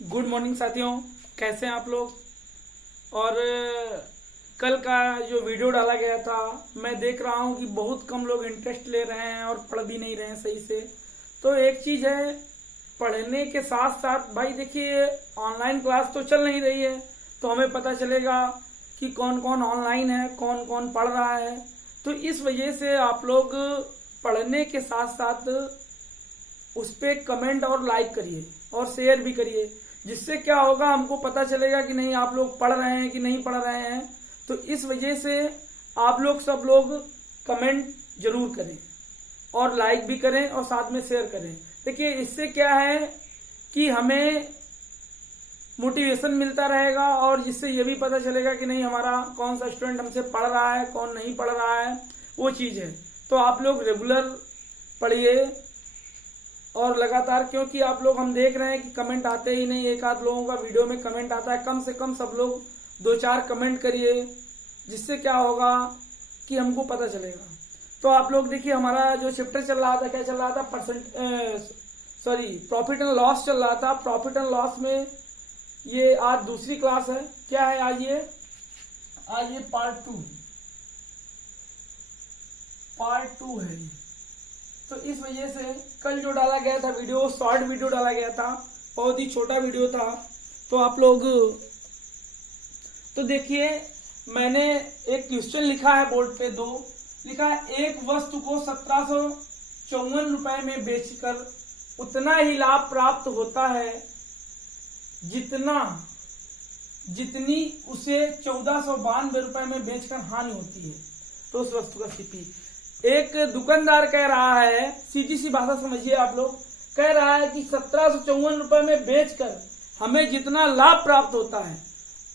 Good morning साथियों, कैसे हैं आप लोग। और कल का जो वीडियो डाला गया था, मैं देख रहा हूं कि बहुत कम लोग इंटरेस्ट ले रहे हैं और पढ़ भी नहीं रहे हैं सही से। तो एक चीज है, पढ़ने के साथ साथ भाई देखिए, ऑनलाइन क्लास तो चल नहीं रही है, तो हमें पता चलेगा कि कौन कौन ऑनलाइन है, कौन कौन पढ़ रहा है। तो इस वजह से आप लोग पढ़ने के साथ साथ उस पर कमेंट और लाइक करिए और शेयर भी करिए, जिससे क्या होगा, हमको पता चलेगा कि नहीं आप लोग पढ़ रहे हैं कि नहीं पढ़ रहे हैं। तो इस वजह से आप लोग सब लोग कमेंट जरूर करें और लाइक भी करें और साथ में शेयर करें। देखिए, इससे क्या है कि हमें मोटिवेशन मिलता रहेगा और जिससे ये भी पता चलेगा कि नहीं हमारा कौन सा स्टूडेंट हमसे पढ़ रहा है, कौन नहीं पढ़ रहा है, वो चीज़ है। तो आप लोग रेगुलर पढ़िए और लगातार, क्योंकि आप लोग, हम देख रहे हैं कि कमेंट आते ही नहीं, एक आध लोगों का वीडियो में कमेंट आता है। कम से कम सब लोग 2-4 कमेंट करिए, जिससे क्या होगा कि हमको पता चलेगा। तो आप लोग देखिए, हमारा जो चैप्टर चल रहा था, क्या चल रहा था, प्रॉफिट एंड लॉस चल रहा था। प्रॉफिट एंड लॉस में ये आज दूसरी क्लास है। क्या है आज ये पार्ट 2 है ये। तो इस वजह से कल जो डाला गया था वीडियो, शॉर्ट वीडियो डाला गया था, बहुत ही छोटा वीडियो था। तो आप लोग, तो देखिए, मैंने एक क्वेश्चन लिखा है बोर्ड पे, 2 लिखा है, एक वस्तु को 1754 रुपए में बेचकर उतना ही लाभ प्राप्त होता है जितनी उसे 1492 रुपए में बेचकर हानि होती है। तो उस वस्तु का सीपी, एक दुकानदार कह रहा है, सीधी सी भाषा समझिए आप लोग, कह रहा है कि 1754 रुपए में बेचकर हमें जितना लाभ प्राप्त होता है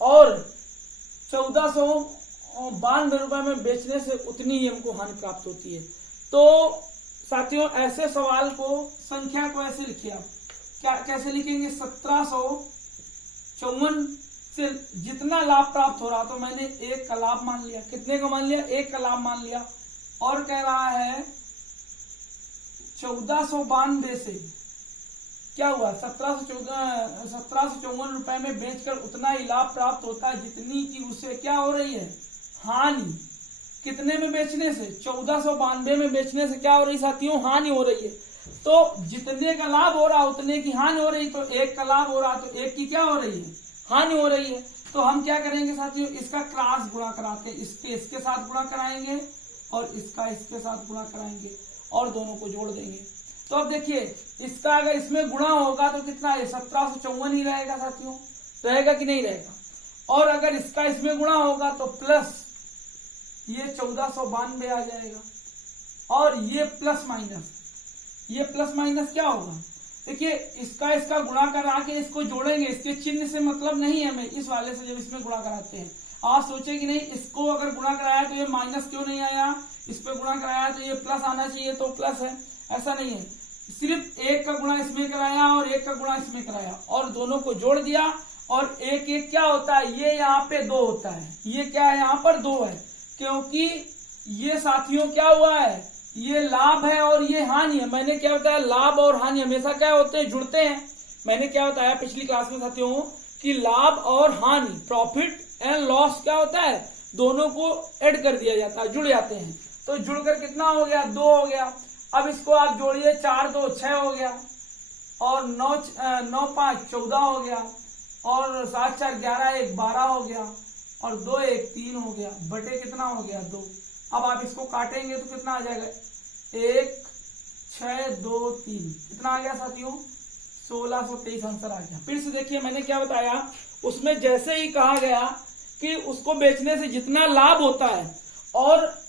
और 1492 रुपए में बेचने से उतनी ही हमको हानि प्राप्त होती है। तो साथियों, ऐसे सवाल को, संख्या को ऐसे लिखिए आप। कैसे लिखेंगे? 1754 से जितना लाभ प्राप्त हो रहा, तो मैंने 1 का लाभ मान लिया। कितने का मान लिया? 1 का लाभ मान लिया। और कह रहा है 1492 से क्या हुआ, 1754 रुपए में बेचकर उतना ही लाभ प्राप्त होता है जितनी की उसे क्या हो रही है, हानि। कितने में बेचने से? 1492 में बेचने से क्या हो रही साथियों, हानि हो रही है। तो जितने का लाभ हो रहा उतने की हानि हो रही। तो 1 का लाभ हो रहा तो 1 की क्या हो रही है, हानि हो रही है। तो हम क्या करेंगे साथियों, इसका क्रॉस गुणा कराते हैं, इसके साथ गुणा कराएंगे और इसका इसके साथ गुणा कराएंगे और दोनों को जोड़ देंगे। तो अब देखिए, इसका अगर इसमें गुणा होगा तो कितना है, 1754 ही रहेगा साथियों, रहेगा कि नहीं रहेगा। और अगर इसका इसमें गुणा होगा तो प्लस ये 1492 आ जाएगा। और ये प्लस माइनस क्या होगा, देखिए, इसका गुणा करा के इसको जोड़ेंगे। इसके चिन्ह से मतलब नहीं है हमें, इस वाले से जब इसमें गुणा कराते हैं। आप सोचे कि नहीं, इसको अगर गुणा कराया तो ये माइनस क्यों नहीं आया, इस पे गुणा कराया तो ये प्लस आना चाहिए, तो प्लस है। ऐसा नहीं है, सिर्फ 1 का गुणा इसमें कराया और 1 का गुणा इसमें कराया और दोनों को जोड़ दिया। और 1 क्या होता है, ये यहाँ पे 2 होता है, ये क्या है, यहाँ पर 2 है, क्योंकि ये साथियों क्या हुआ है, ये लाभ है और ये हानि है। मैंने क्या बताया, लाभ और हानि हमेशा क्या होते हैं, जुड़ते हैं। मैंने क्या बताया पिछली क्लास में साथियों कि लाभ और हानि, प्रॉफिट एंड लॉस क्या होता है, दोनों को ऐड कर दिया जाता है, जुड़ जाते हैं। तो जुड़कर कितना हो गया, 2 हो गया। अब इसको आप जोड़िए, 4 2 6 हो गया और 9 5 14 हो गया और 7 4 11 1 12 हो गया और 2 1 3 हो गया, बटे कितना हो गया, 2। अब आप इसको काटेंगे तो कितना आ जाएगा, 1 6 2 3, कितना आ गया साथियों, 1623 आंसर आ गया। फिर से देखिए, मैंने क्या बताया, उसमें जैसे ही कहा गया कि उसको बेचने से जितना लाभ होता है और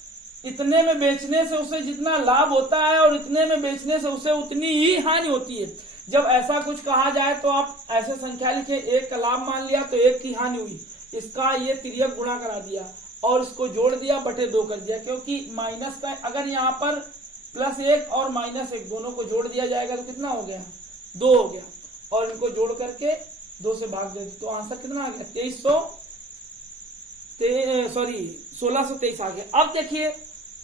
इतने में बेचने से उसे जितना लाभ होता है और इतने में बेचने से उसे उतनी ही हानि होती है। जब ऐसा कुछ कहा जाए तो आप ऐसे संख्या लिखे, 1 का लाभ मान लिया तो 1 की हानि हुई, इसका ये तिर्यक गुणा करा दिया और इसको जोड़ दिया, बटे 2 कर दिया, क्योंकि माइनस का अगर यहाँ पर +1 और -1 दोनों को जोड़ दिया जाएगा तो कितना हो गया, 2 हो गया। और इनको जोड़ करके 2 से भाग दे तो आंसर कितना आ गया, 1623 आ गया। अब देखिए,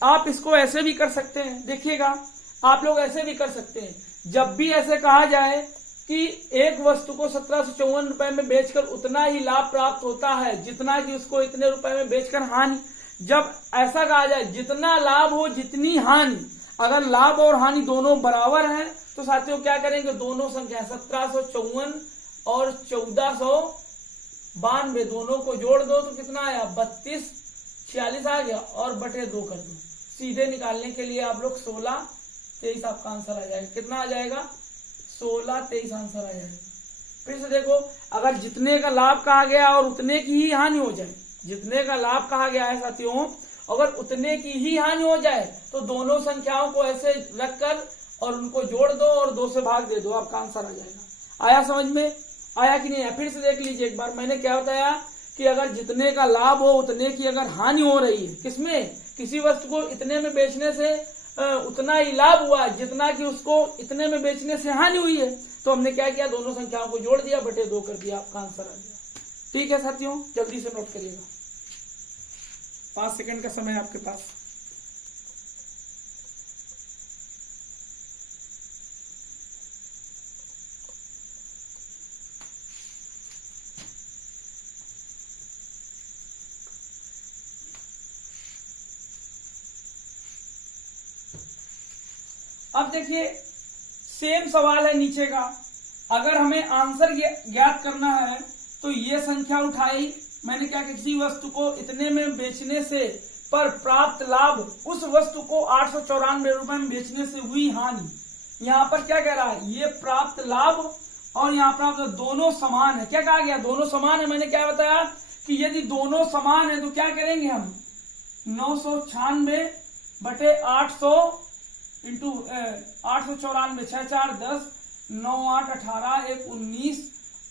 आप इसको ऐसे भी कर सकते हैं, देखिएगा, आप लोग ऐसे भी कर सकते हैं। जब भी ऐसे कहा जाए कि एक वस्तु को 1754 रुपए में बेचकर उतना ही लाभ प्राप्त होता है जितना कि उसको इतने रुपए में बेचकर हानि। जब ऐसा कहा जाए जितना लाभ हो जितनी हानि, अगर लाभ और हानि दोनों बराबर हैं तो साथियों क्या करेंगे, दोनों संख्या 1754 और 1492 दोनों को जोड़ दो तो कितना आया, 3246 आ गया और बटे 2 कर दो। सीधे निकालने के लिए आप लोग 16 23 आपका आंसर आ जाएगा। कितना आ जाएगा, 16 23 आंसर आ जाएगा। फिर से देखो, अगर जितने का लाभ कहा गया और उतने की ही हानि हो जाए, जितने का लाभ कहा गया है साथियों, अगर उतने की ही हानि हो जाए तो दोनों संख्याओं को ऐसे रखकर और उनको जोड़ दो और 2 से भाग दे दो, आपका आंसर आ जाएगा। आया समझ में, आया कि नहीं? फिर से देख लीजिए एक बार, मैंने क्या बताया कि अगर जितने का लाभ हो उतने की अगर हानि हो रही है, किसमें, किसी वस्तु को इतने में बेचने से उतना ही लाभ हुआ जितना कि उसको इतने में बेचने से हानि हुई है, तो हमने क्या किया, दोनों संख्याओं को जोड़ दिया, बटे 2 कर दिया, आपका आंसर आ गया। ठीक है साथियों, जल्दी से नोट करिएगा, 5 सेकंड का समय आपके पास। अब देखिए सेम सवाल है नीचे का, अगर हमें आंसर ज्ञात करना है तो ये संख्या उठाई मैंने, क्या किसी वस्तु को इतने में बेचने से पर प्राप्त लाभ उस वस्तु को 894 रुपए में बेचने से हुई हानि। यहाँ पर क्या कह रहा है, ये प्राप्त लाभ और यहाँ प्राप्त दोनों समान है। क्या कहा गया, दोनों समान है। मैंने क्या बताया कि यदि दोनों समान है तो क्या करेंगे हम, 996 बटे 800 इंटू 894, 6 4 10, 9 8 18, 1 19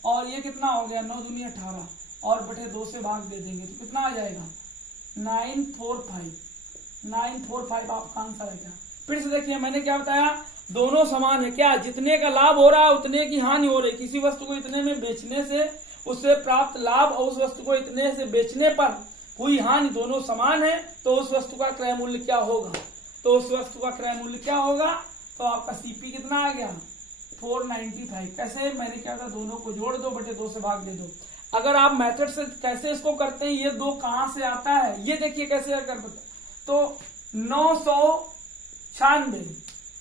और ये कितना हो गया, 9 दूनी 18 और बटे 2 से भाग दे देंगे तो कितना आ जाएगा, 945 आपका आंसर है। क्या फिर से देखिए, मैंने क्या बताया, दोनों समान है। क्या, जितने का लाभ हो रहा है उतने की हानि हो रही। किसी वस्तु को इतने में बेचने से उससे प्राप्त लाभ और उस वस्तु को इतने से बेचने पर हुई हानि दोनों समान है, तो उस वस्तु का क्रय मूल्य क्या होगा, तो उस वस्तु का क्रय मूल्य क्या होगा, तो आपका सीपी कितना आ गया, 495। कैसे, मैंने क्या था, दोनों को जोड़ दो, बटे 2 से भाग दे दो। अगर आप मेथड से कैसे इसको करते हैं, ये 2 कहां से आता है, ये देखिए कैसे कर, तो 996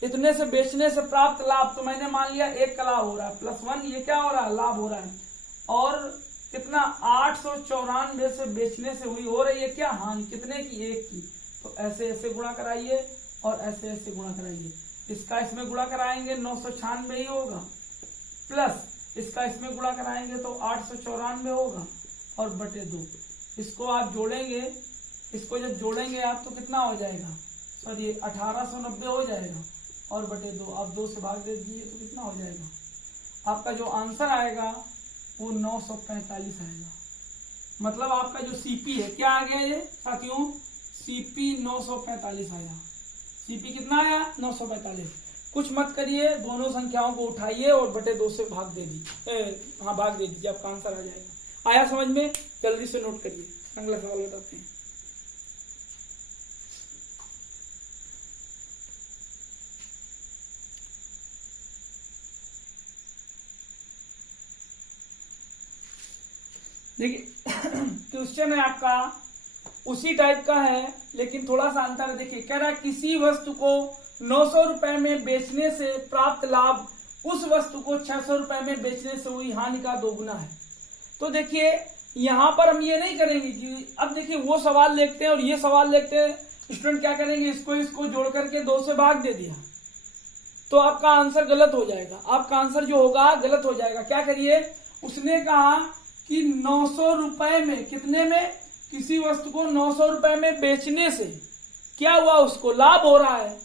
इतने से बेचने से प्राप्त लाभ, तो मैंने मान लिया 1 का लाभ हो रहा है, +1 ये क्या हो रहा है, लाभ हो रहा है, और कितना 894 से बेचने से हुई हो रही है क्या हानि, कितने की, 1 की। तो ऐसे ऐसे गुणा कराइए और ऐसे ऐसे गुणा कराइए, इसका इसमें गुणा कराएंगे 996 ही होगा, प्लस इसका इसमें गुणा कराएंगे तो 894 होगा और बटे 2। इसको आप जोड़ेंगे, इसको जब जोड़ेंगे आप तो कितना हो जाएगा, सॉरी 1890 हो जाएगा और बटे 2, आप 2 से भाग दे दीजिए तो कितना हो जाएगा, आपका जो आंसर आएगा वो 945 आएगा। मतलब आपका जो सीपी है क्या आ गया ये साथियों, सीपी 945 आया। सीपी कितना आया, 945। कुछ मत करिए, दोनों संख्याओं को उठाइए और बटे 2 से भाग दे दीजिए, हाँ भाग दे दीजिए, आपका आंसर आ जाएगा। आया समझ में, जल्दी से नोट करिए, अगला सवाल बताते हैं। देखिए क्वेश्चन है आपका उसी टाइप का है लेकिन थोड़ा सा अंतर है। देखिए कह रहा है किसी वस्तु को 900 रुपए में बेचने से प्राप्त लाभ उस वस्तु को 600 रुपए में बेचने से हुई हानि का 2 गुना है। तो देखिए यहाँ पर हम ये नहीं करेंगे कि अब देखिए वो सवाल देखते हैं और ये सवाल देखते हैं, स्टूडेंट क्या करेंगे, इसको जोड़ करके 2 से भाग दे दिया तो आपका आंसर गलत हो जाएगा, आपका आंसर जो होगा गलत हो जाएगा। क्या करिए, उसने कहा कि 900 रुपए में, कितने में, किसी वस्तु को 900 रुपए में बेचने से क्या हुआ, उसको लाभ हो रहा है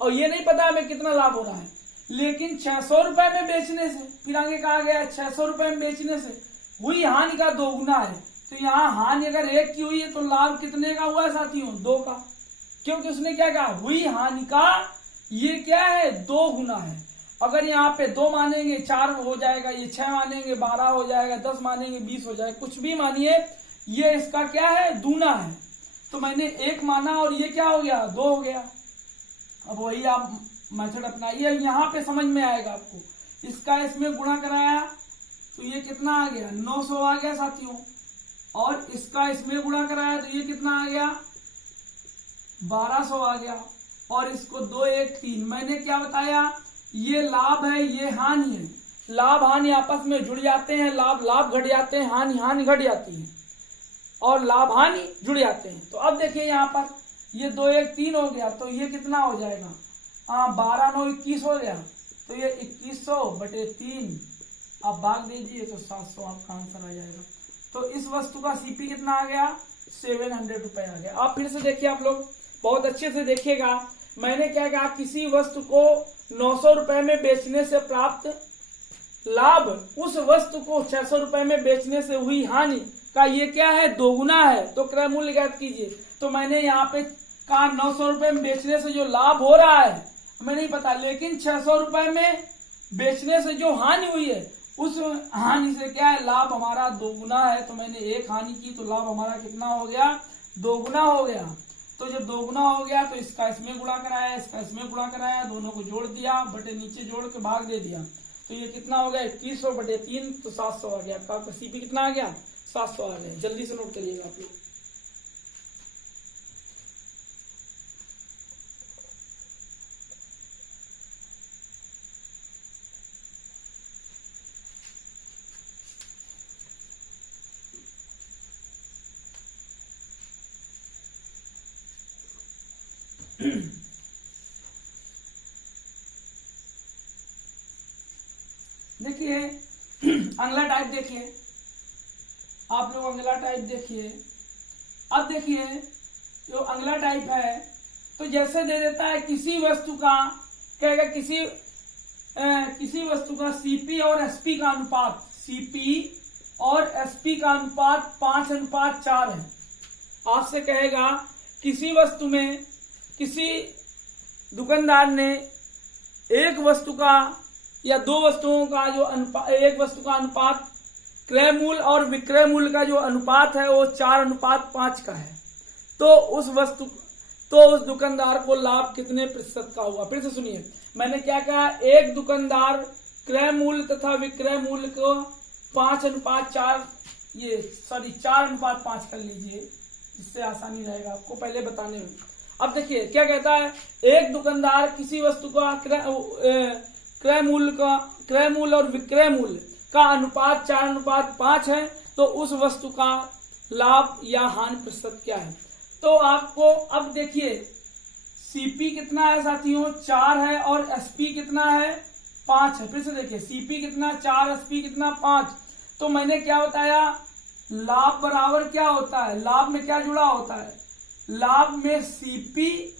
और ये नहीं पता हमें कितना लाभ हो रहा है, लेकिन 600 रुपए में बेचने से, फिर आगे कहा गया 600 रुपए में बेचने से हुई हानि का 2 गुना है। तो यहाँ हानि अगर 1 की हुई है तो लाभ कितने का हुआ है साथियों, 2 का, क्योंकि उसने क्या कहा, हुई हानि का ये क्या है, 2 गुना है। अगर यहाँ पे 2 मानेंगे 4 हो जाएगा, ये 6 मानेंगे 12 हो जाएगा, 10 मानेंगे 20 हो जाएगा, कुछ भी मानिए ये इसका क्या है, दूना है। तो मैंने 1 माना और ये क्या हो गया, 2 हो गया। अब वही आप मेथड अपनाइए, यहाँ पे समझ में आएगा आपको इसका इसमें गुणा कराया तो ये कितना आ गया 900 आ गया साथियों, और इसका इसमें गुणा कराया तो ये कितना आ गया 1200 आ गया, और इसको 2 1 3। मैंने क्या बताया, ये लाभ है ये हानि है, लाभ हानि आपस में जुड़ जाते हैं, लाभ लाभ घट जाते हैं, हानि हानि घट जाती है, और लाभ हानि जुड़ जाते हैं। तो अब देखिए यहाँ पर ये 2 1 3 हो गया, तो ये कितना हो जाएगा 12 9 21 हो गया, तो ये 2100/3 आप भाग दीजिए तो 700 आपका आंसर आ जाएगा। तो इस वस्तु का सीपी कितना आ गया 700 रुपए आ गया। आप फिर से देखिए, आप लोग बहुत अच्छे से देखिएगा, मैंने क्या कहा, किसी वस्तु को 900 रुपए में बेचने से प्राप्त लाभ उस वस्तु को 600 रुपए में बेचने से हुई हानि का ये क्या है दोगुना है, तो क्रय मूल्य ज्ञात कीजिए। तो मैंने यहाँ पे कहा 900 रुपए में बेचने से जो लाभ हो रहा है हमें नहीं पता, लेकिन 600 रुपए में बेचने से जो हानि हुई है उस हानि से क्या है लाभ हमारा दोगुना है। तो मैंने एक हानि की तो लाभ हमारा कितना हो गया दोगुना हो गया। तो जब दोगुना हो गया तो इसका इसमें गुणा कराया, इसका इसमें गुणा कराया, दोनों को जोड़ दिया, बटे नीचे जोड़ के भाग दे दिया, तो ये कितना हो गया 2100/3, तो 700 आ गया। आपका सीपी कितना आ गया 700 आ गया। जल्दी से नोट करिएगा आप लोग। देखिए अगला टाइप देखिए, आप लोग अगला टाइप देखिए। अब देखिए जो अगला टाइप है तो जैसे दे देता है किसी वस्तु का कहेगा किसी वस्तु का सीपी और एसपी का अनुपात, सीपी और एसपी का अनुपात 5:4 है। आपसे कहेगा किसी वस्तु में किसी दुकानदार ने एक वस्तु का या दो वस्तुओं का जो एक वस्तु का अनुपात क्रय मूल्य और विक्रय मूल्य का जो अनुपात है वो 4:5 का है, तो उस दुकानदार को लाभ कितने प्रतिशत का हुआ। फिर से सुनिए, मैंने क्या कहा, एक दुकानदार क्रय मूल्य तथा विक्रय मूल्य को 5:4 4:5 कर लीजिए, जिससे आसानी रहेगा आपको पहले बताने में। अब देखिए क्या कहता है, एक दुकानदार किसी वस्तु का क्रय मूल्य और विक्रय मूल्य का अनुपात 4:5 है, तो उस वस्तु का लाभ या हानि प्रतिशत क्या है। तो आपको अब देखिए सीपी कितना है साथियों 4 है और एसपी कितना है 5 है। फिर से देखिए सीपी कितना 4, एसपी कितना 5। तो मैंने क्या बताया, लाभ बराबर क्या होता है, लाभ में क्या जुड़ा होता है, लाभ में सीपी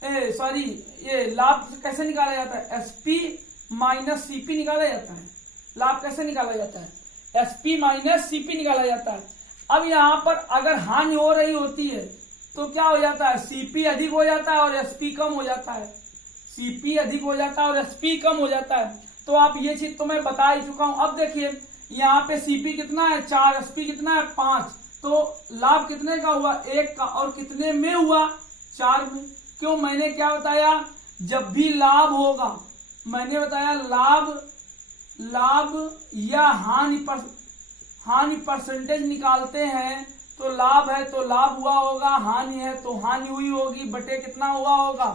ये लाभ कैसे निकाला जाता है, एसपी माइनस सीपी निकाला जाता है। लाभ कैसे निकाला जाता है, एसपी माइनस सीपी निकाला जाता है। अब यहाँ पर अगर हानि हो रही होती है तो क्या हो जाता है, सीपी अधिक हो जाता है और एसपी कम हो जाता है, सीपी अधिक हो जाता है और एसपी कम हो जाता है। तो आप ये चीज तो मैं बता ही चुका हूं। अब देखिए यहाँ पे सीपी कितना है 4, एसपी कितना है 5, तो लाभ कितने का हुआ 1 का, और कितने में हुआ 4 में। क्यों, मैंने क्या बताया, जब भी लाभ होगा मैंने बताया लाभ या हानि परसेंटेज निकालते हैं, तो लाभ है तो लाभ हुआ होगा, हानि है तो हानि हुई होगी, बटे कितना हुआ होगा,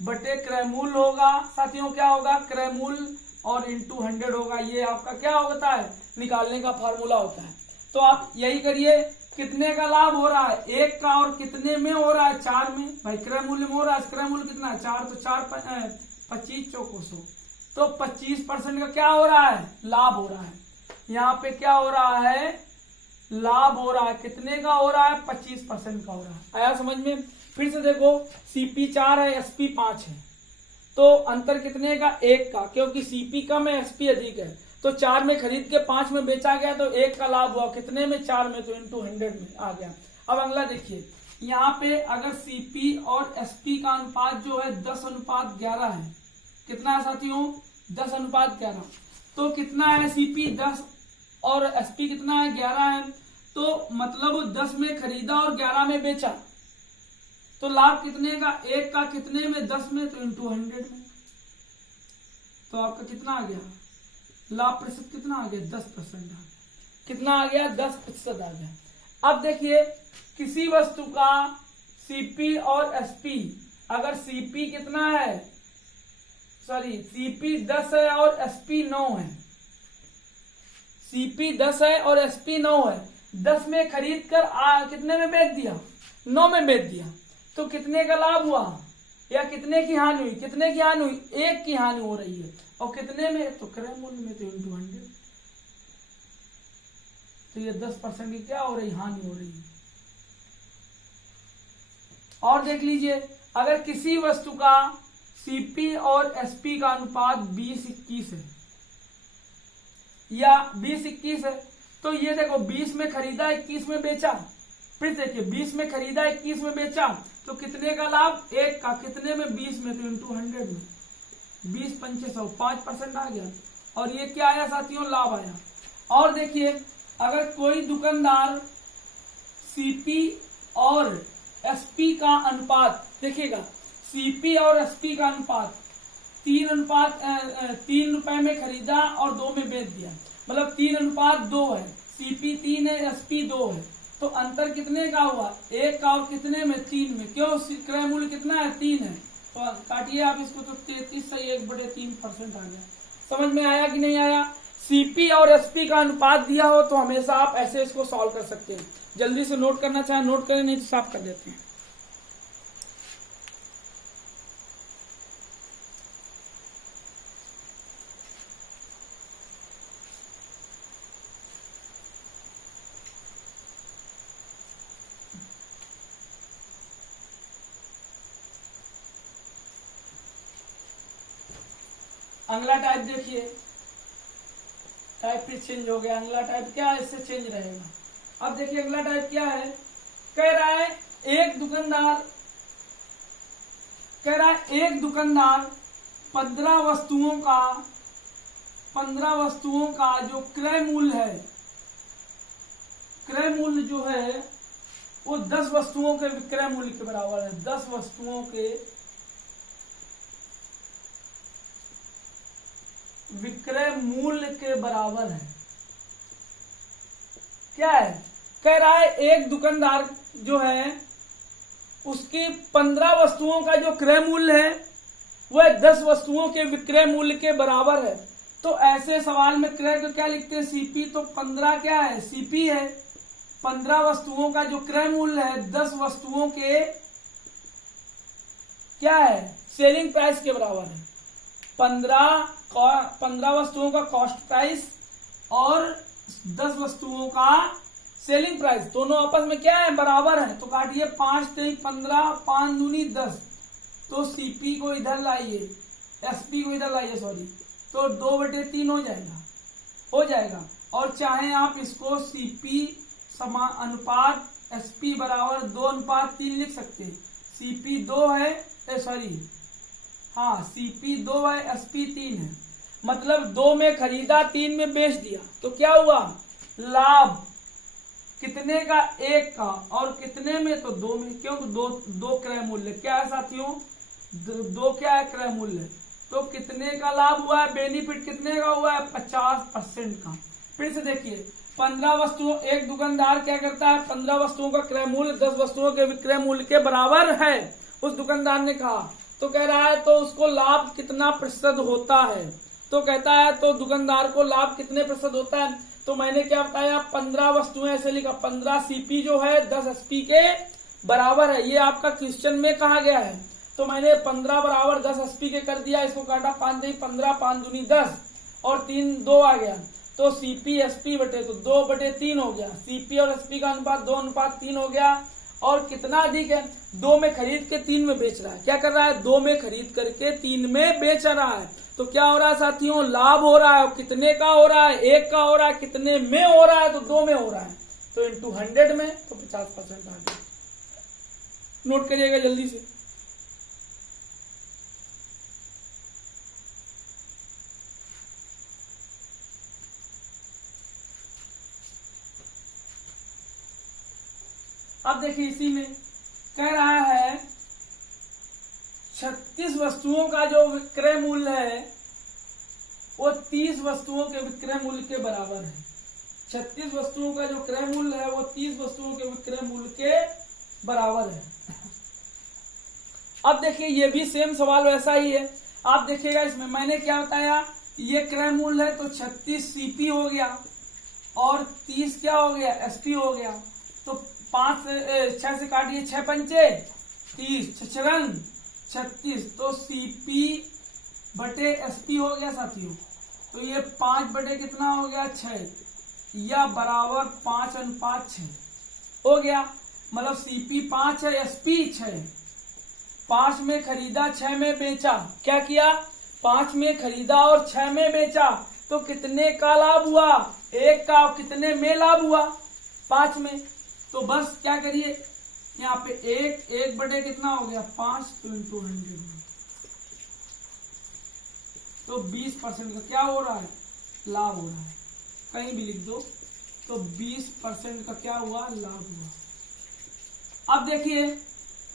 बटे क्रय मूल्य होगा साथियों, क्या होगा क्रय मूल्य और इंटू 100 होगा। ये आपका क्या होता है निकालने का फार्मूला होता है। तो आप यही करिए, कितने का लाभ हो रहा है 1 का, और कितने में हो रहा है 4 में, भाई क्रय मूल्य में हो रहा है, क्रय मूल्य कितना है 4, तो 4 25 चौको 100, तो 25% का क्या हो रहा है लाभ हो रहा है। यहाँ पे क्या हो रहा है लाभ हो रहा है, कितने का हो रहा है 25% का हो रहा है। आया समझ में। फिर से देखो सीपी 4 है एसपी 5 है, तो अंतर कितने का 1 का, क्योंकि सीपी कम है एसपी अधिक है, तो 4 में खरीद के 5 में बेचा गया तो 1 का लाभ हुआ, कितने में 4 में, तो इंटू 100 में आ गया। अब अगला देखिए, यहाँ पे अगर सीपी और एसपी का अनुपात जो है 10:11 है, कितना है साथियों 10:11, तो कितना है सीपी 10 और एसपी कितना है 11 है, तो मतलब 10 में खरीदा और 11 में बेचा, तो लाभ कितने का 1 का, कितने में 10 में, तो इंटू 100 में। तो आपका कितना आ गया, लाभ प्रतिशत कितना आ गया, 10% आ गया। कितना आ गया, 10% आ गया। अब देखिए किसी वस्तु का सीपी और एसपी, अगर सीपी कितना है, सॉरी सीपी 10 है और एसपी 9 है, सीपी 10 है और एसपी 9 है, 10 में खरीद कर कितने में बेच दिया, 9 में बेच दिया, तो कितने का लाभ हुआ या कितने की हानि हुई, कितने की हानि हुई, 1 की हानि हो रही है। और कितने में, तो क्रय मूल्य में तो इंटू 100, तो ये 10% की क्या हो रही, हानि हो रही है। और देख लीजिए अगर किसी वस्तु का सीपी और एसपी का अनुपात 20-21 है या 20-21 है, तो ये देखो 20 में खरीदा 21 में बेचा, फिर देखिए 20 में खरीदा 21 में बेचा, तो कितने का लाभ, 1 का, कितने में, 20 में, तो इंटू 100 में, 20×5 5% आ गया। और ये क्या आया साथियों, लाभ आया। और देखिए अगर कोई दुकानदार सीपी और एसपी का अनुपात, देखिएगा सीपी और एसपी का अनुपात 3 रुपए में खरीदा और 2 में बेच दिया, मतलब 3:2 है, सीपी 3 है, एसपी 2 है, तो अंतर कितने का हुआ, 1 का, और कितने में, 3 में। क्यों, क्रय मूल्य कितना है, 3 है, तो काटिए आप इसको, तो 33 से 1/3% आ गया। समझ में आया कि नहीं आया। सीपी और एसपी का अनुपात दिया हो तो हमेशा आप ऐसे इसको सॉल्व कर सकते हैं। जल्दी से नोट करना चाहे नोट करें, नहीं तो साफ कर देते हैं। अगला टाइप देखिए, टाइप फिर चेंज हो गया, अगला टाइप क्या है, इससे चेंज रहेगा। अब देखिए अगला टाइप क्या है, कह रहा है एक दुकानदार 15 वस्तुओं का जो क्रय मूल्य है, क्रय मूल्य जो है वो 10 वस्तुओं के विक्रय मूल्य के बराबर है। 10 वस्तुओं के विक्रय मूल्य के बराबर है। क्या है, कह रहा है एक दुकानदार जो है उसकी 15 वस्तुओं का जो क्रय मूल्य है वह 10 वस्तुओं के विक्रय मूल्य के बराबर है। तो ऐसे सवाल में क्रय को क्या लिखते हैं, सीपी, तो 15 क्या है, सीपी है। 15 वस्तुओं का जो क्रय मूल्य है 10 वस्तुओं के क्या है, सेलिंग प्राइस के बराबर है। 15 वस्तुओं का कॉस्ट प्राइस और 10 वस्तुओं का सेलिंग प्राइस, दोनों आपस में क्या है, बराबर है। तो काटिए, 5×3 15, 5×2 10, तो सीपी को इधर लाइए, एसपी को इधर लाइए, सॉरी, तो 2/3 हो जाएगा। और चाहे आप इसको सीपी समान अनुपात एसपी बराबर 2:3 लिख सकते हैं। सीपी 2 है, सीपी 2 है, एसपी 3 है, मतलब 2 में खरीदा 3 में बेच दिया, तो क्या हुआ, लाभ कितने का, 1 का, और कितने में, तो 2 में। क्यों, दो क्रय मूल्य क्या है साथियों, 2 क्या है क्रय मूल्य, तो कितने का लाभ हुआ है, बेनिफिट कितने का हुआ है, 50% का। फिर से देखिए 15 वस्तुओं, एक दुकानदार क्या करता है, 15 वस्तुओं का क्रय मूल्य 10 वस्तुओं के विक्रय मूल्य के बराबर है, उस दुकानदार ने कहा। तो कह रहा है तो उसको लाभ कितना प्रतिशत होता है, तो कहता है तो दुकानदार को लाभ कितने प्रतिशत होता है। तो मैंने क्या बताया, 15 वस्तुएं ऐसे लिखा, 15 सीपी जो है 10 एसपी के बराबर है, ये आपका क्वेश्चन में कहा गया है। तो मैंने 15 बराबर 10 एसपी के कर दिया, इसको काटा, 5×3 15, 5×2 10, और 3 2 आ गया, तो सीपी एसपी बटे, तो 2/3 हो गया। सीपी और एसपी का अनुपात 2:3 हो गया। और कितना अधिक है, 2 में खरीद के 3 में बेच रहा है। क्या कर रहा है, 2 में खरीद करके 3 में बेच रहा है, तो क्या हो रहा है साथियों, लाभ हो रहा है। कितने का हो रहा है, 1 का हो रहा है, कितने में हो रहा है, तो 2 में हो रहा है, तो इंटू 100 में, तो 50% आ गया। नोट करिएगा जल्दी से। अब देखिए इसी में कह रहा है 36 वस्तुओं का जो विक्रय मूल्य है वो 30 वस्तुओं के विक्रय मूल्य के बराबर है। 36 वस्तुओं का जो क्रय मूल्य है वो 30 वस्तुओं के विक्रय मूल्य के बराबर है। अब देखिए ये भी सेम सवाल वैसा ही है। आप देखिएगा इसमें मैंने क्या बताया, ये क्रय मूल्य है तो 36 सीपी हो गया और 30 क्या हो गया, एसपी हो गया। तो 6 से काटिए, 6 पंचे 30, 6 रंग 36, तो सीपी बटे एसपी हो गया साथियों। तो ये 5 बटे कितना हो गया, 6, या बराबर 5:6 हो गया। मतलब सीपी 5 है, एसपी 6। 5 में खरीदा, 6 में बेचा। क्या किया, 5 में खरीदा और 6 में बेचा, तो कितने का लाभ हुआ, 1 का। कितने में लाभ हुआ, 5 में। तो बस क्या करिए, यहाँ पे 1 बटे कितना हो गया, 5, तो इंटू 100, तो 20% का क्या हो रहा है, लाभ हो रहा है। कहीं भी लिख दो, तो 20% का क्या हुआ, लाभ हुआ। अब देखिए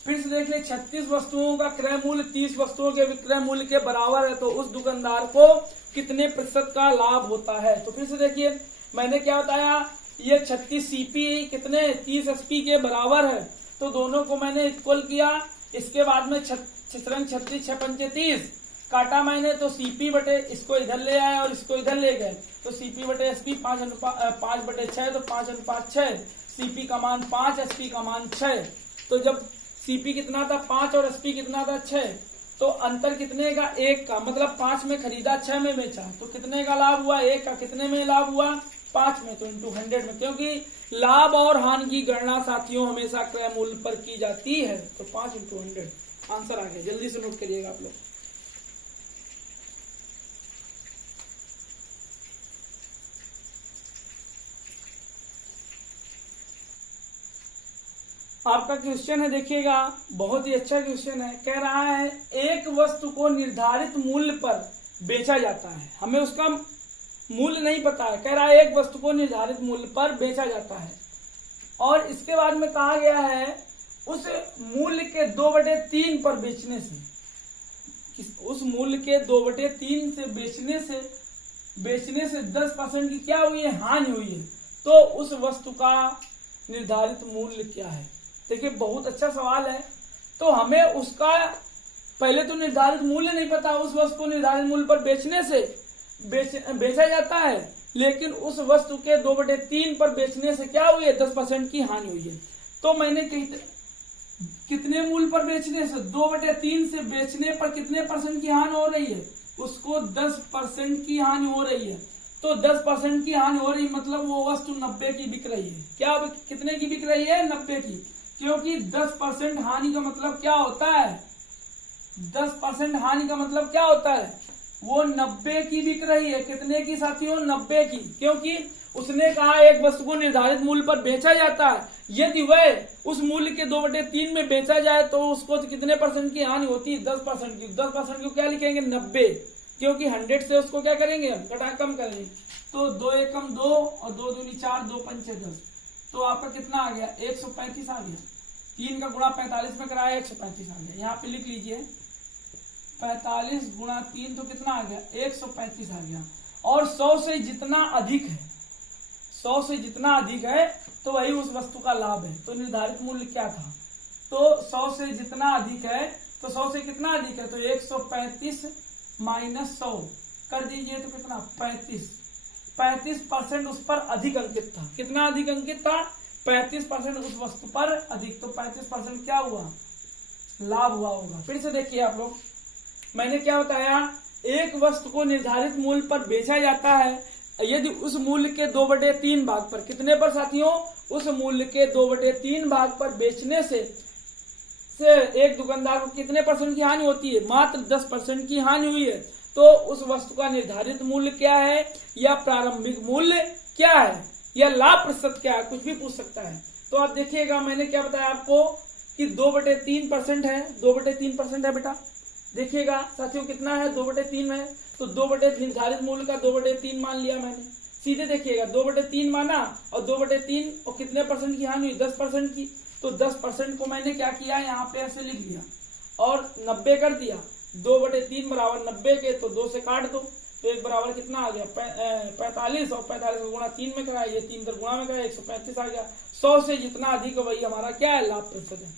फिर से देख ले, 36 वस्तुओं का क्रय मूल्य 30 वस्तुओं के विक्रय मूल्य के बराबर है, तो उस दुकानदार को कितने प्रतिशत का लाभ होता है। तो फिर से देखिए मैंने क्या बताया, ये 36 सीपी कितने 30 एसपी के बराबर है, तो दोनों को मैंने इक्वल किया। इसके बाद में 36, 6 पंचे 30 काटा मैंने, तो सीपी बटे इसको इधर ले आए और इसको इधर ले गए, तो सीपी बटे एसपी 5 बटे 6, तो 5:6। सीपी का मान 5, एसपी का मान 6। तो जब सीपी कितना था 5 और एसपी कितना था 6, तो अंतर कितने का, 1 का। मतलब 5 में खरीदा, 6 में बेचा, तो कितने का लाभ हुआ, 1 का। कितने में लाभ हुआ, 5 में, तो इंटू 100 में। क्योंकि लाभ और हानि की गणना साथियों हमेशा क्रय मूल्य पर की जाती है, तो 5 × 100 आंसर आ गया। जल्दी से नोट करिएगा आप लोग। आपका क्वेश्चन है, देखिएगा बहुत ही अच्छा क्वेश्चन है। कह रहा है एक वस्तु को निर्धारित मूल्य पर बेचा जाता है, हमें उसका मूल्य नहीं पता है। कह रहा है एक वस्तु को निर्धारित मूल्य पर बेचा जाता है, और इसके बाद में कहा गया है उस मूल्य के 2/3 पर बेचने से, उस मूल्य के 2/3 से बेचने से 10% की क्या हुई है, हानि हुई है। तो उस वस्तु का निर्धारित मूल्य क्या है। देखिए बहुत अच्छा सवाल है। तो हमें उसका पहले तो निर्धारित मूल्य नहीं पता, उस वस्तु को निर्धारित मूल्य पर बेचने से बेचा जाता है, लेकिन उस वस्तु के 2/3 पर बेचने से क्या हुई है, 10% की हानि हुई है। तो मैंने कितने मूल्य पर बेचने से, 2/3 से बेचने पर कितने % की हानि हो रही है, उसको 10% की हानि हो रही है। तो 10% की हानि हो रही, मतलब वो वस्तु 90 की बिक रही है। क्या कितने की बिक रही है, 90 की। क्योंकि 10% हानि का मतलब क्या होता है, 10% हानि का मतलब क्या होता है, वो 90 की बिक रही है। कितने की साथियों, 90 की। क्योंकि उसने कहा एक वस्तु को निर्धारित मूल्य पर बेचा जाता है, यदि वह उस मूल्य के 2/3 में बेचा जाए तो उसको कितने % की हानि होती है, 10% की। 10% को क्या लिखेंगे, 90, क्योंकि 100 से उसको क्या करेंगे, घटा कम करेंगे। तो 2 एकम 2 और 2 दूनी 4, 2 पंचे 10, तो आपका कितना आ गया, 135 आ गया। 3 का गुणा 45 में कराया, 135 आ गया। यहाँ पे लिख लीजिए 45 गुणा 3, तो कितना आ गया, 135 आ गया। और 100 से जितना अधिक है, 100 से जितना अधिक है तो वही उस वस्तु का लाभ है। तो निर्धारित मूल्य क्या था, तो 100 से जितना अधिक है, तो 100 से कितना अधिक है, तो 135 माइनस 100 कर दीजिए, तो कितना, 35% उस पर अधिक अंकित था। कितना अधिक अंकित था, 35% उस वस्तु पर अधिक। तो 35% क्या हुआ, लाभ हुआ होगा। फिर से देखिए आप लोग, मैंने क्या बताया, एक वस्तु को निर्धारित मूल्य पर बेचा जाता है यदि उस मूल्य के 2/3 भाग पर, कितने पर साथियों, उस मूल्य के 2/3 भाग पर बेचने से एक दुकानदार को कितने % की हानि होती है, मात्र 10% की हानि हुई है। तो उस वस्तु का निर्धारित मूल्य क्या है, या प्रारंभिक मूल्य क्या है, या लाभ प्रतिशत क्या है, कुछ भी पूछ सकता है। तो आप देखिएगा मैंने क्या बताया आपको कि 2/3% है, 2/3% है बेटा। देखिएगा साथियों कितना है, 2/3 है, तो 2/3 निर्धारित मूल्य का 2/3 मान लिया मैंने। सीधे देखिएगा 2/3 माना और 2/3 और कितने % की हानि हुई, 10% की। तो 10% को मैंने क्या किया, यहाँ पे ऐसे लिख लिया और 90 कर दिया। 2/3 बराबर 90 के, तो 2 से काट दो, तो 1 बराबर कितना आ गया 45, और 45 को गुणा 3 में कराया, ये 3 गुणा में कराया 135 आ गया। 100 से जितना अधिक है वही हमारा क्या है, लाभ प्रतिशत है।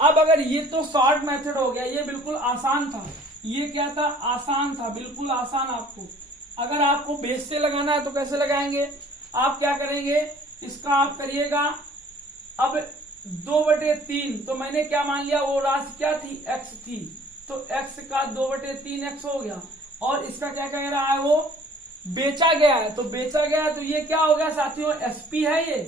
अब अगर ये तो शॉर्ट मेथड हो गया, ये बिल्कुल आसान था, ये क्या था, आसान था, बिल्कुल आसान। आपको अगर आपको बेस से लगाना है तो कैसे लगाएंगे, आप क्या करेंगे, इसका आप करिएगा अब 2/3, तो मैंने क्या मान लिया, वो राशि क्या थी, x थी, तो x का 2/3 x हो गया, और इसका क्या कह रहा है, वो बेचा गया है, तो बेचा गया है, तो ये क्या हो गया साथियों, SP है, ये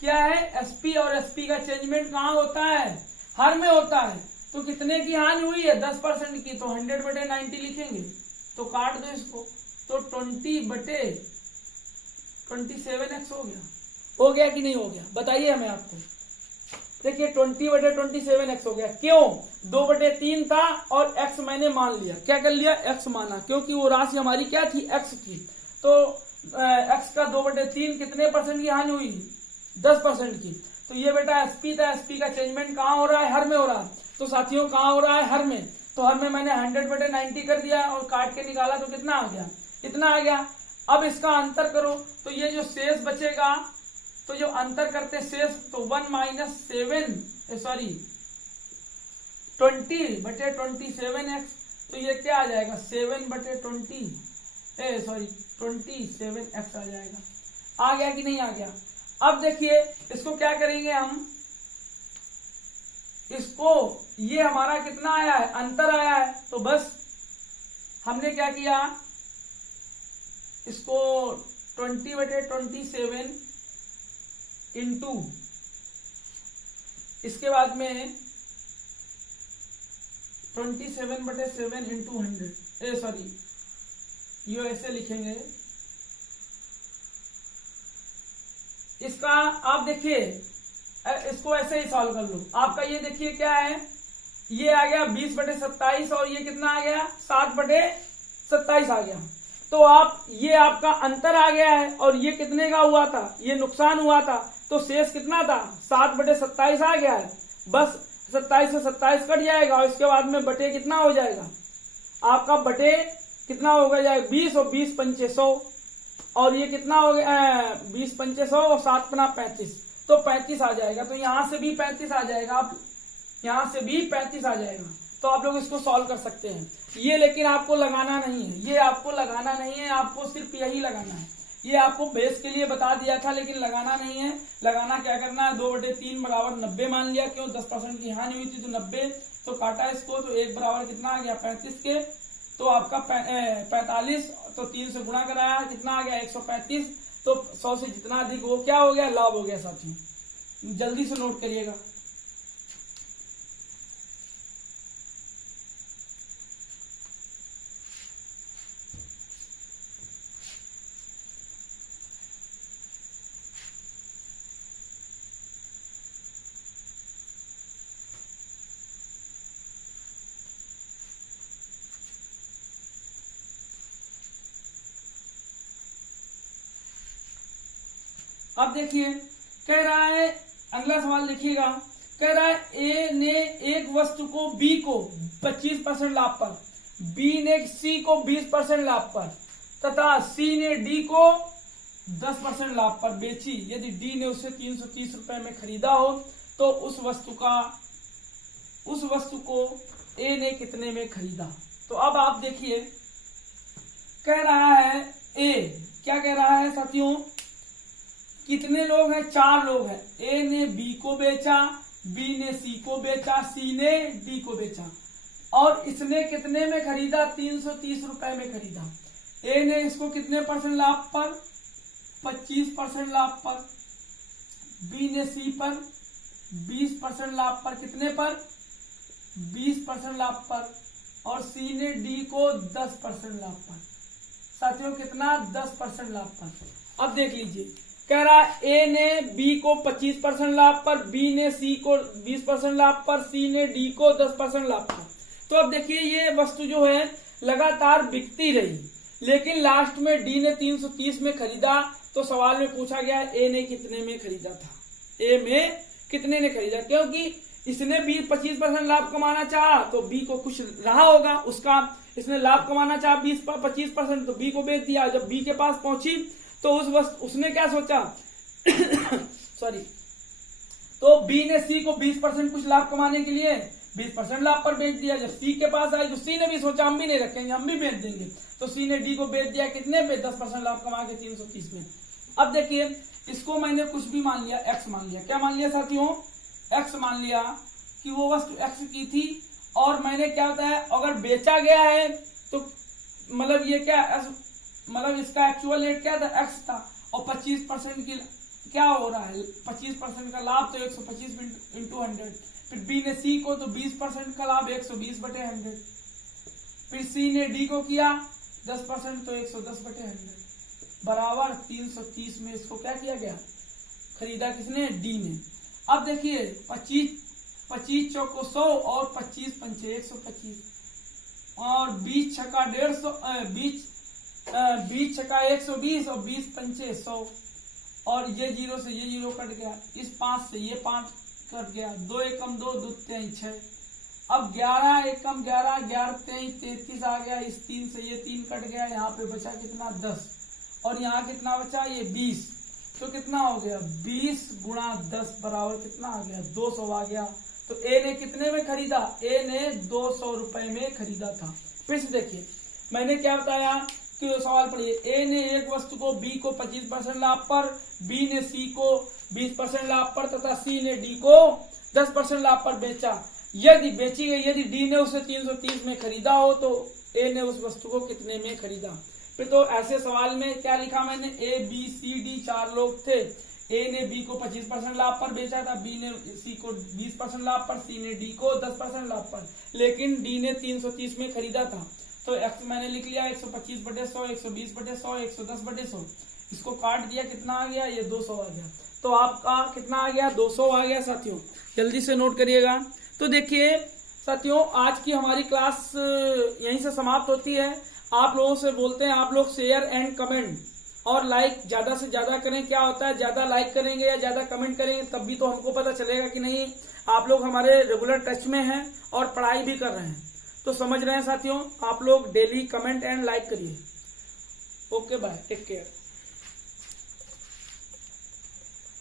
क्या है, SP, और SP का चेंजमेंट कहाँ होता है, हर में होता है। तो कितने की हानि हुई है, 10% की, तो 100/90 लिखेंगे, तो काट दो इसको, तो 20/27x हो गया कि नहीं हो गया, बताइए हमें आपको। देखिए 20/27x हो गया, क्यों, 2/3 था और x मैंने मान लिया, क्या कर लिया, x माना, क्योंकि वो राशि हमारी क्या थी, x थी, तो x का 2/3 कितने परसेंट की हानि हुई, 10% की। तो ये बेटा SP था, SP का चेंजमेंट कहाँ हो रहा है, हर में हो रहा है, तो साथियों कहाँ हो रहा है, हर में, तो हर में मैंने 100/90 कर दिया और काट के निकाला, तो कितना आ गया, इतना आ गया। अब इसका अंतर करो, तो ये जो शेष बचेगा, तो जो अंतर करते शेष, तो 1 - 20/27x, तो ये क्या आ जाएगा, 27x आ जाएगा। आ गया कि नहीं आ गया। अब देखिए इसको क्या करेंगे हम, इसको, ये हमारा कितना आया है, अंतर आया है, तो बस हमने क्या किया, इसको 20/27 इंटू, इसके बाद में 27/7 इंटू 100, ये ऐसे लिखेंगे। इसका आप देखिए, इसको ऐसे ही सॉल्व कर लो। आपका ये देखिए क्या है, ये आ गया 20/27 और ये कितना आ गया, 7/27 आ गया। तो आप, ये आपका अंतर आ गया है और ये कितने का हुआ था, ये नुकसान हुआ था, तो शेष कितना था, 7/27 आ गया है। बस 27 से 27 कट जाएगा और इसके बाद में बटे कितना हो जाएगा, आपका बटे कितना हो गया, 20 और 20 पंचे 100, और ये कितना हो गया, 20 पंचे 100 और 7 पना 35, तो 35 आ जाएगा। तो यहां से भी 35 आ जाएगा, आप यहां से भी 35 आ जाएगा। तो आप लोग इसको सॉल्व कर सकते हैं। ये लेकिन आपको लगाना नहीं है, ये आपको लगाना नहीं है, आपको सिर्फ यही लगाना है। ये आपको बेस के लिए बता दिया था, लेकिन लगाना नहीं है। लगाना क्या करना है, 2/3 बराबर 90 मान लिया, क्यों, 10% की हानि हुई थी, तो 90, तो काटा इसको, तो 1 बराबर कितना आ गया, 35 के, तो आपका 45, तो 3 से गुणा कराया, कितना आ गया, 135, तो 100 से जितना अधिक वो क्या हो गया, लाभ हो गया साथियों। जल्दी से नोट करिएगा। अब देखिए कह रहा है, अगला सवाल लिखिएगा, कह रहा है ए ने एक वस्तु को बी को 25% लाभ पर, बी ने सी को 20% लाभ पर तथा सी ने डी को 10% लाभ पर बेची। यदि डी ने उसे 330 रुपए में खरीदा हो तो उस वस्तु को ए ने कितने में खरीदा। तो अब आप देखिए, कह रहा है ए, क्या कह रहा है साथियों, कितने लोग हैं, 4 लोग हैं। ए ने बी को बेचा, बी ने सी को बेचा, सी ने डी को बेचा, और इसने कितने में खरीदा, 330 रुपए में खरीदा। ए ने इसको कितने % लाभ पर, 25% लाभ पर, बी ने सी पर 20% लाभ पर, कितने पर, 20% लाभ पर, और सी ने डी को 10% लाभ पर। साथियों कितना, 10% लाभ पर। अब देख लीजिए, कह रहा है ए ने बी को 25% लाभ पर, बी ने सी को 20% लाभ पर, सी ने डी को 10% लाभ पर। तो अब देखिए ये वस्तु जो है लगातार बिकती रही, लेकिन लास्ट में डी ने 330 में खरीदा। तो सवाल में पूछा गया ए ने कितने में खरीदा था, ए में कितने ने खरीदा, क्योंकि इसने भी 25% लाभ कमाना चाहा तो बी को कुछ रहा होगा, उसका इसने लाभ कमाना चाहा 25%, तो बी को बेच दिया। जब बी के पास पहुंची तो उसने क्या सोचा सॉरी, तो बी ने सी को 20% कुछ लाभ कमाने के लिए 20% लाभ पर बेच दिया। जब सी के पास आई तो सी ने भी सोचा हम भी नहीं रखेंगे, हम भी बेच देंगे, तो सी ने डी को बेच दिया कितने पे, 10% लाभ कमा के 330 में। अब देखिए इसको मैंने कुछ भी मान लिया, एक्स मान लिया। क्या मान लिया साथियों, एक्स मान लिया कि वो वस्तु एक्स की थी, और मैंने क्या होता है अगर बेचा गया है तो मतलब ये क्या मतलब इसका एक्चुअल रेट क्या था, एक्स था, और 25% की क्या हो रहा है 25% का लाभ, तो 125 इंटू 100। फिर बी ने सी को तो 20% का लाभ 120/100। फिर सी ने डी को किया 10% तो 110/100 बराबर 330 में इसको क्या किया गया, खरीदा किसने, डी ने। अब देखिए 25 चौको 100 और 25 पंचे 125 और 20 छक्का 150, 20 छक्का 120 और 20 पंचे 100, और ये जीरो से ये जीरो कट गया, इस 5 से ये 5 कट गया, 2 एकम 2, 2 3 6। अब 11 एकम 11, 11 3 33 आ गया, इस 3 से ये 3 कट गया, यहाँ पे बचा कितना 10, और यहाँ कितना बचा ये 20, तो कितना हो गया 20 गुणा 10 बराबर कितना आ गया 200 आ गया। तो ए ने कितने में खरीदा, ए ने 200 रुपए में खरीदा था। फिर से देखिए मैंने क्या बताया कि सवाल पढ़िए, ए ने एक वस्तु को बी को 25% लाभ पर, बी ने सी को 20% लाभ पर तथा सी ने डी को 10% लाभ पर बेचा। यदि बेची गई, यदि डी ने उसे 330 में खरीदा हो तो ए ने उस वस्तु को कितने में खरीदा। फिर तो ऐसे सवाल में क्या लिखा मैंने, ए बी सी डी 4 लोग थे, ए ने बी को 25% लाभ पर बेचा था, बी ने सी को 20% लाभ पर, सी ने डी को 10% लाभ पर, लेकिन डी ने 330 में खरीदा था। तो एक्स मैंने लिख लिया 125/100, 120/100, 110/100, इसको काट दिया कितना आ गया, ये 200 आ गया। तो आपका कितना आ गया, 200 आ गया साथियों, जल्दी से नोट करिएगा। तो देखिए साथियों आज की हमारी क्लास यहीं से समाप्त होती है। आप लोगों से बोलते हैं आप लोग शेयर एंड कमेंट और लाइक ज्यादा से ज्यादा करें। क्या होता है, ज्यादा लाइक करेंगे या ज्यादा कमेंट करेंगे तब भी तो हमको पता चलेगा कि नहीं आप लोग हमारे रेगुलर टच में हैं और पढ़ाई भी कर रहे हैं। तो समझ रहे हैं साथियों, आप लोग डेली कमेंट एंड लाइक करिए। Okay bye, take care.